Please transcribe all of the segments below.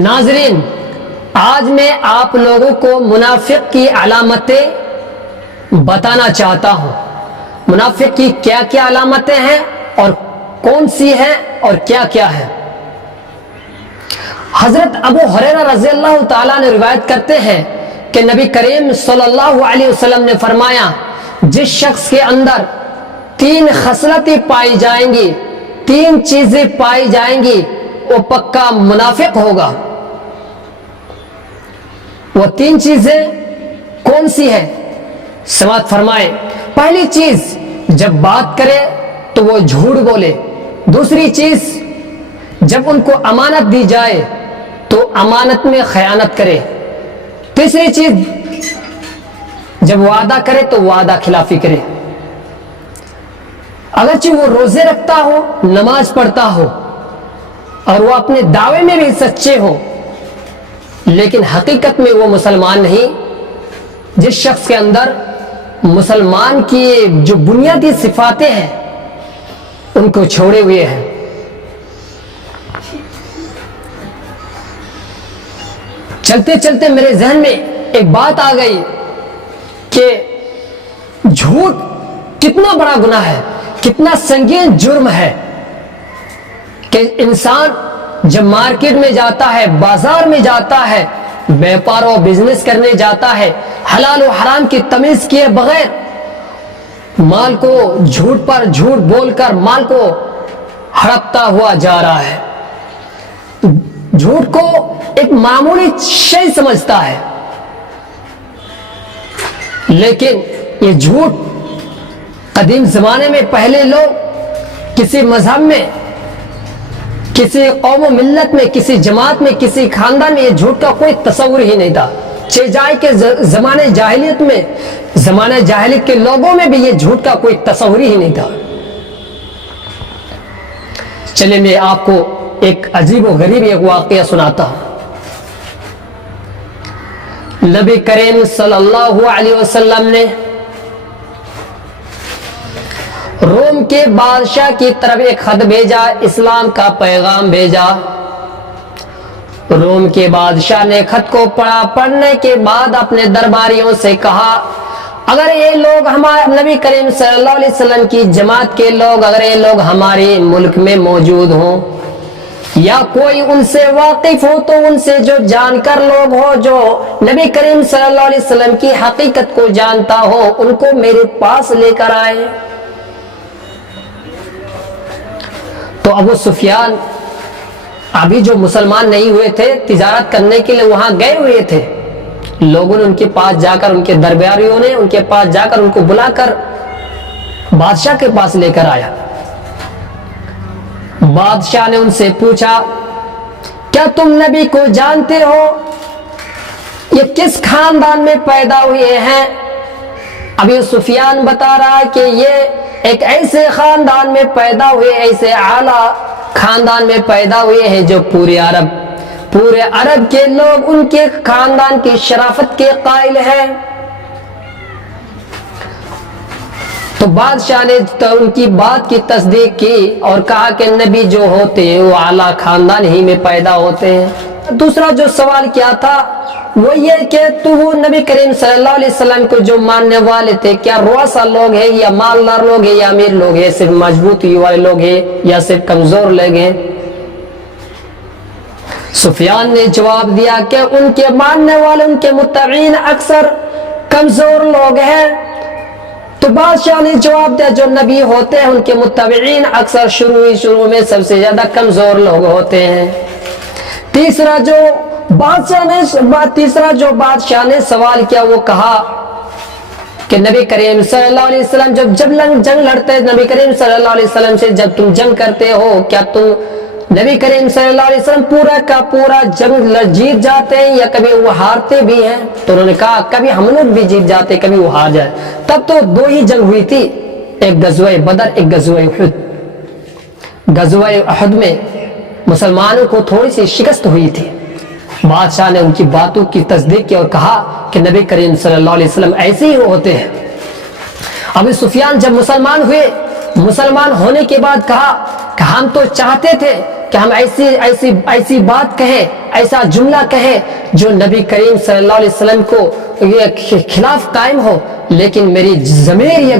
ناظرین، آج میں آپ لوگوں کو منافق کی علامتیں بتانا چاہتا ہوں۔ منافق کی کیا کیا علامتیں ہیں اور کون سی ہیں اور کیا کیا ہے۔ حضرت ابو ہریرہ رضی اللہ تعالیٰ نے روایت کرتے ہیں کہ نبی کریم صلی اللہ علیہ وسلم نے فرمایا، جس شخص کے اندر 3 خصلتیں پائی جائیں گی، 3 چیزیں پائی جائیں گی، وہ پکا منافق ہوگا۔ وہ 3 چیزیں کون سی ہیں؟ سماعت فرمائیں۔ پہلی چیز، جب بات کرے تو وہ جھوٹ بولے۔ دوسری چیز، جب ان کو امانت دی جائے تو امانت میں خیانت کرے۔ تیسری چیز، جب وعدہ کرے تو وعدہ خلافی کرے۔ اگرچہ وہ روزے رکھتا ہو، نماز پڑھتا ہو اور وہ اپنے دعوے میں بھی سچے ہو، لیکن حقیقت میں وہ مسلمان نہیں۔ جس شخص کے اندر مسلمان کی جو بنیادی صفاتیں ہیں ان کو چھوڑے ہوئے ہیں۔ چلتے چلتے میرے ذہن میں ایک بات آ گئی کہ جھوٹ کتنا بڑا گناہ ہے، کتنا سنگین جرم ہے کہ انسان جب مارکیٹ میں جاتا ہے، بازار میں جاتا ہے، بیپار و بزنس کرنے جاتا ہے، حلال و حرام کی تمیز کیے بغیر مال کو جھوٹ پر جھوٹ بول کر مال کو ہڑپتا ہوا جا رہا ہے۔ جھوٹ کو ایک معمولی شے سمجھتا ہے، لیکن یہ جھوٹ قدیم زمانے میں پہلے لوگ کسی مذہب میں، کسی قوم و ملت میں، کسی جماعت میں، کسی خاندان میں یہ جھوٹ کا کوئی تصور ہی نہیں تھا۔ چیجائی کے زمانے جاہلیت میں، زمانے جاہلیت کے لوگوں میں بھی یہ جھوٹ کا کوئی تصور ہی نہیں تھا۔ چلے میں آپ کو ایک عجیب و غریب ایک واقعہ سناتا ہوں۔ نبی کریم صلی اللہ علیہ وسلم نے روم کے بادشاہ کی طرف ایک خط بھیجا، اسلام کا پیغام بھیجا۔ روم کے بادشاہ نے خط کو پڑھا، پڑھنے کے بعد اپنے درباریوں سے کہا، اگر یہ لوگ ہمارے نبی کریم صلی اللہ علیہ وسلم کی جماعت کے لوگ، اگر یہ لوگ ہمارے ملک میں موجود ہوں یا کوئی ان سے واقف ہو تو ان سے جو جانکار لوگ ہو، جو نبی کریم صلی اللہ علیہ وسلم کی حقیقت کو جانتا ہو، ان کو میرے پاس لے کر آئے۔ تو ابو سفیان ابھی جو مسلمان نہیں ہوئے تھے، تجارت کرنے کے لیے وہاں گئے ہوئے تھے۔ لوگوں نے ان کے پاس جا کر، ان کے درباریوں نے ان کے پاس جا کر ان کو بلا کر بادشاہ کے پاس لے کر آیا۔ بادشاہ نے ان سے پوچھا، کیا تم نبی کو جانتے ہو؟ یہ کس خاندان میں پیدا ہوئے ہیں؟ ابو سفیان بتا رہا ہے کہ یہ ایک ایسے خاندان میں پیدا ہوئے، ایسے اعلیٰ خاندان میں پیدا ہوئے ہیں جو پورے عرب کے لوگ ان کے خاندان کی شرافت کے قائل ہیں۔ تو بادشاہ نے ان کی بات کی تصدیق کی اور کہا کہ نبی جو ہوتے ہیں وہ اعلیٰ خاندان ہی میں پیدا ہوتے ہیں۔ دوسرا جو سوال کیا تھا وہ یہ کہ تو وہ نبی کریم صلی اللہ علیہ وسلم کو جو ماننے والے تھے، کیا رؤسا لوگ ہیں یا مالدار لوگ ہیں یا امیر لوگ ہیں، صرف مضبوطی والے لوگ ہیں یا صرف کمزور لوگ ہیں؟ سفیان نے جواب دیا کہ ان کے ماننے والے، ان کے متبعین اکثر کمزور لوگ ہیں۔ تو بادشاہ نے جواب دیا جو نبی ہوتے ہیں ان کے متبعین اکثر شروع میں سب سے زیادہ کمزور لوگ ہوتے ہیں۔ تیسرا جو بادشاہ نے سوال کیا وہ کہا کہ نبی کریم صلی اللہ علیہ وسلم جب جنگ لڑتے، نبی کریم صلی اللہ علیہ وسلم سے جب تم جنگ کرتے ہو، کیا تم نبی کریم صلی اللہ علیہ وسلم پورا کا پورا جنگ جیت جاتے ہیں یا کبھی وہ ہارتے بھی ہیں؟ تو انہوں نے کہا کبھی ہم لوگ بھی جیت جاتے، کبھی وہ ہار جائے۔ تب تو 2 ہی جنگ ہوئی تھی، ایک غزوہ بدر، ایک غزوہ احد۔ غزوہ احد میں مسلمانوں کو تھوڑی سی شکست ہوئی تھی۔ بادشاہ نے ان کی باتوں کی تصدیق کی اور کہا کہ نبی کریم صلی اللہ علیہ وسلم ایسے ہی ہوتے ہیں۔ ابو سفیان جب مسلمان ہوئے، مسلمان ہونے کے بعد کہا کہ ہم تو چاہتے تھے کہ ہم ایسی بات کہیں, ایسا جملہ کہیں جو نبی کریم صلی اللہ علیہ وسلم کو یہ خلاف قائم ہو, لیکن میری ضمیر یہ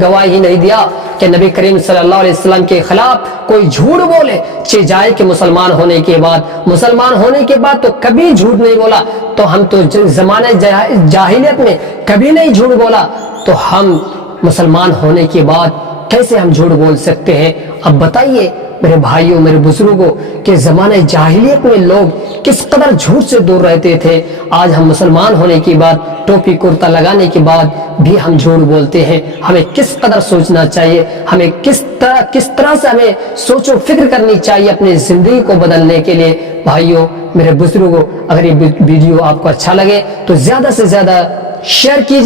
گواہی نہیں دیا کہ نبی کریم صلی اللہ علیہ وسلم کے خلاف کوئی جھوٹ بولے, جائے کہ مسلمان ہونے کے بعد تو کبھی جھوٹ نہیں بولا, تو ہم تو زمانہ جاہلیت میں کبھی نہیں جھوٹ بولا, تو ہم مسلمان ہونے کے بعد کیسے ہم جھوٹ بول سکتے ہیں؟ اب بتائیے میرے بھائیوں, میرے بزرگوں, کہ زمانہ جاہلیت میں لوگ کس قدر جھوٹ سے دور رہتے تھے. آج ہم مسلمان ہونے کے بعد, ٹوپی کرتا لگانے کے بعد بھی ہم جھوٹ بولتے ہیں. ہمیں کس قدر سوچنا چاہیے, ہمیں کس طرح سے ہمیں سوچ و فکر کرنی چاہیے اپنی زندگی کو بدلنے کے لیے. بھائیوں, میرے بزرگوں, اگر یہ ویڈیو آپ کو اچھا لگے تو زیادہ سے زیادہ شیئر کیجیے.